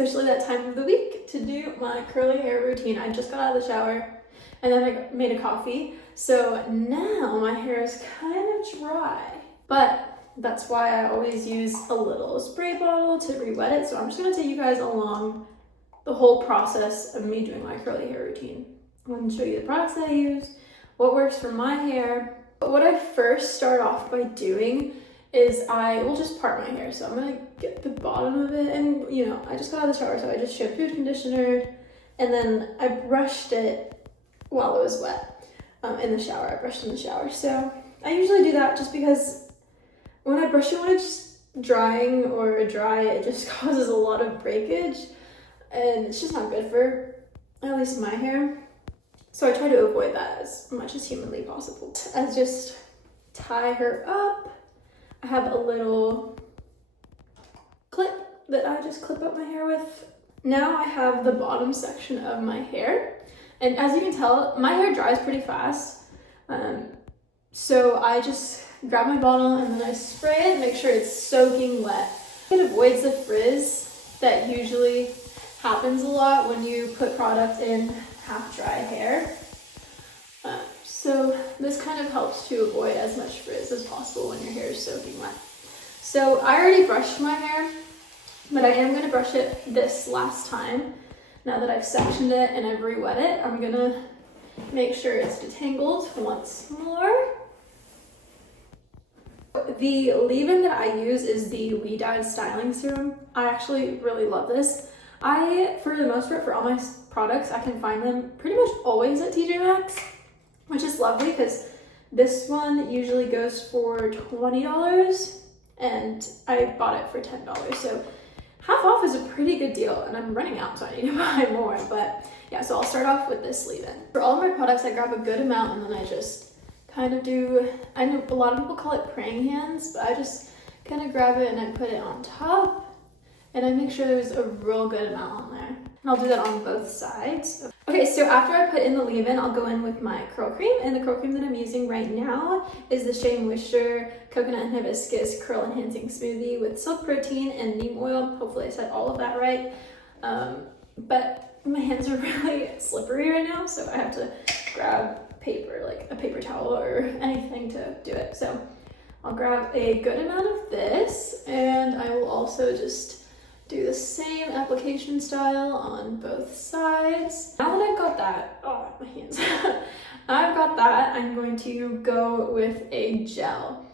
officially that time of the week to do my curly hair routine. I just got out of the shower and then I made a coffee. So now my hair is kind of dry, but that's why I always use a little spray bottle to re-wet it. So I'm just gonna take you guys along the whole process of me doing my curly hair routine. I'm gonna show you the products that I use, what works for my hair. But what I first start off by doing is I will just part my hair. So I'm gonna get the bottom of it, and you know, I just got out of the shower, so I just shampooed, conditionered, and then I brushed it while it was wet in the shower. I brushed in the shower. So I usually do that just because when I brush it when it's drying or dry, it just causes a lot of breakage, and it's just not good for at least my hair. So I try to avoid that as much as humanly possible. I just tie her up. I have a little clip that I just clip up my hair with. Now I have the bottom section of my hair. And as you can tell, my hair dries pretty fast. So I just grab my bottle and then I spray it, make sure it's soaking wet. It avoids the frizz that usually happens a lot when you put product in half dry hair. So this kind of helps to avoid as much frizz as possible when your hair is soaking wet. So I already brushed my hair, but I am going to brush it this last time. Now that I've sectioned it and I've re-wet it, I'm going to make sure it's detangled once more. The leave-in that I use is the We Dyed Styling Serum. I actually really love this. For the most part, for all my products, I can find them pretty much always at TJ Maxx, which is lovely because this one usually goes for $20 and I bought it for $10. So half off is a pretty good deal, and I'm running out, so I need to buy more. But yeah, so I'll start off with this leave-in. For all of my products, I grab a good amount and then I just kind of do, I know a lot of people call it praying hands, but I just kind of grab it and I put it on top. And I make sure there's a real good amount on there. And I'll do that on both sides. Okay, so after I put in the leave-in, I'll go in with my curl cream. And the curl cream that I'm using right now is the Shea Moisture Coconut and Hibiscus Curl Enhancing Smoothie with silk protein and neem oil. Hopefully I said all of that right. But my hands are really slippery right now, so I have to grab paper, like a paper towel or anything to do it. So I'll grab a good amount of this, and I will also just do the same application style on both sides. Now that I've got that, oh, my hands. I've got that, I'm going to go with a gel.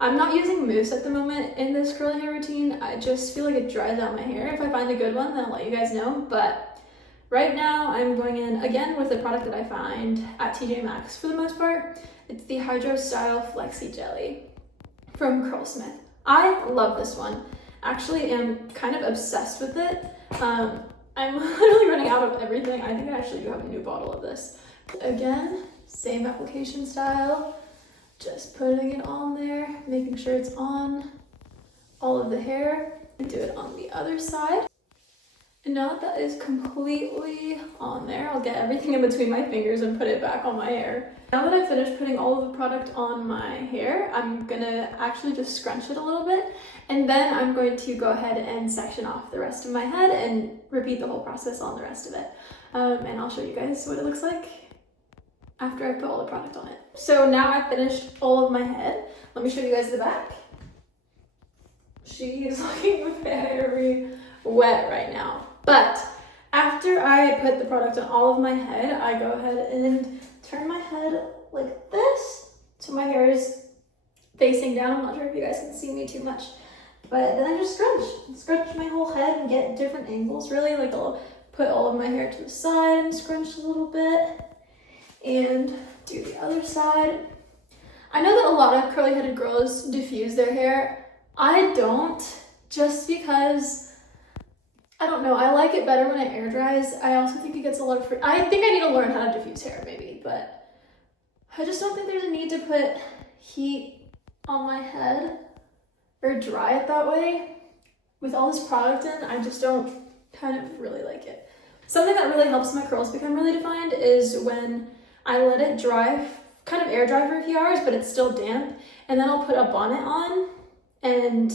I'm not using mousse at the moment in this curly hair routine. I just feel like it dries out my hair. If I find a good one, then I'll let you guys know. But right now, I'm going in again with the product that I find at TJ Maxx for the most part. It's the Hydro Style Flexi Jelly from Curlsmith. I love this one. Actually am kind of obsessed with it. I'm literally running out of everything. I think I actually do have a new bottle of this. Again, same application style, just putting it on there, making sure it's on all of the hair, and do it on the other side. And now that is completely on there, I'll get everything in between my fingers and put it back on my hair. Now that I've finished putting all of the product on my hair, I'm gonna actually just scrunch it a little bit, and then I'm going to go ahead and section off the rest of my head and repeat the whole process on the rest of it. And I'll show you guys what it looks like after I put all the product on it. So now I've finished all of my head. Let me show you guys the back. She is looking very wet right now. But after I put the product on all of my head, I go ahead and turn my head like this so my hair is facing down. I'm not sure if you guys can see me too much, but then I just scrunch my whole head and get different angles really. Like I'll put all of my hair to the side and scrunch a little bit and do the other side. I know that a lot of curly headed girls diffuse their hair. I don't, just because I don't know, I like it better when it air dries. I also think it gets a lot of I think I need to learn how to diffuse hair maybe, but I just don't think there's a need to put heat on my head or dry it that way. With all this product in, I just don't kind of really like it. Something that really helps my curls become really defined is when I let it dry, kind of air dry for a few hours, but it's still damp, and then I'll put a bonnet on and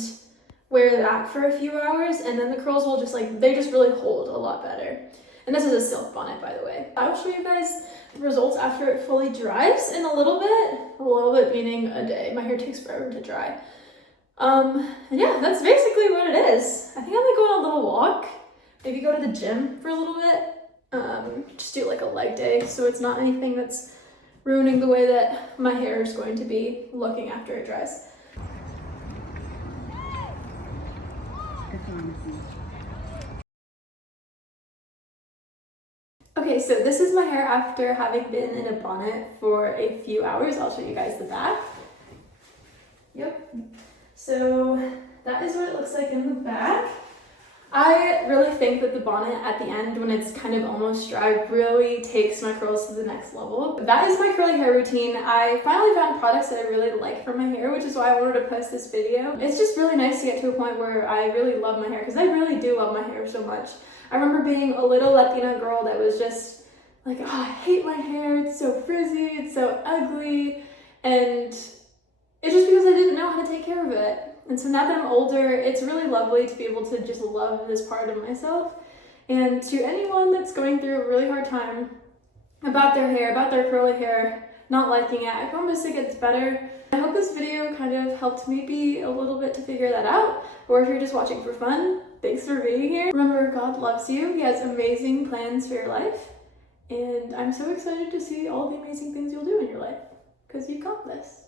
wear that for a few hours, and then the curls will just like, they just really hold a lot better. And this is a silk bonnet, by the way. I will show you guys the results after it fully dries in a little bit meaning a day. My hair takes forever to dry. And yeah, that's basically what it is. I think I'm gonna go on a little walk, maybe go to the gym for a little bit, just do like a leg day, so it's not anything that's ruining the way that my hair is going to be looking after it dries. Okay, so this is my hair after having been in a bonnet for a few hours. I'll show you guys the back. Yep. So that is what it looks like in the back. I really think that the bonnet at the end, when it's kind of almost dry, really takes my curls to the next level. That is my curly hair routine. I finally found products that I really like for my hair, which is why I wanted to post this video. It's just really nice to get to a point where I really love my hair, because I really do love my hair so much. I remember being a little Latina girl that was just like, oh, I hate my hair, it's so frizzy, it's so ugly, and it's just because I didn't know how to take care of it. And so now that I'm older, it's really lovely to be able to just love this part of myself. And to anyone that's going through a really hard time about their hair, about their curly hair, not liking it, I promise it gets better. I hope this video kind of helped maybe a little bit to figure that out. Or if you're just watching for fun, thanks for being here. Remember, God loves you. He has amazing plans for your life. And I'm so excited to see all the amazing things you'll do in your life, because you got this.